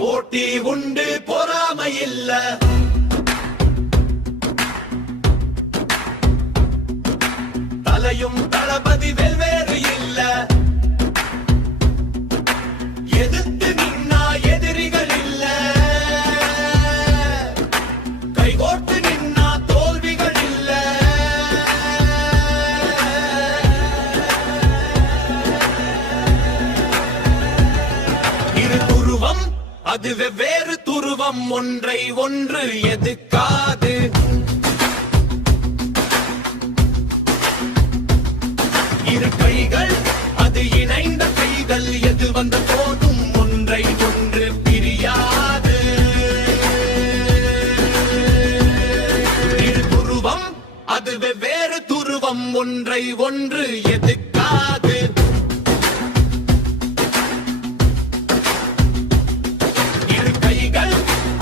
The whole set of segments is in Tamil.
போட்டி உண்டு பொறாமை இல்ல, தலையும் தளபதி வெவ்வேறு இல்ல, எதிர்த்து நின்னா எதிரிகள் இல்ல, கைகோட்டு நின்னா தோல்விகள் இல்ல. இரு துருவம் அது வெவ்வேறு துருவம், ஒன்றை ஒன்று எதுக்காது. இரு கைகள் அது இணைந்த கைகள், எது வந்த போதும் ஒன்றை ஒன்று பிரியாது. இரு துருவம் அது வெவ்வேறு துருவம், ஒன்றை ஒன்று எதுக்காது. இரு கைகள்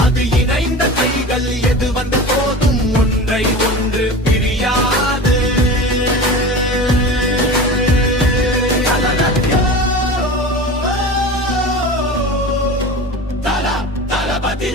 அது இணைந்த கைகள், எது வந்த போதும் ஒன்றை ஒன்று பிரியாது. தளபதி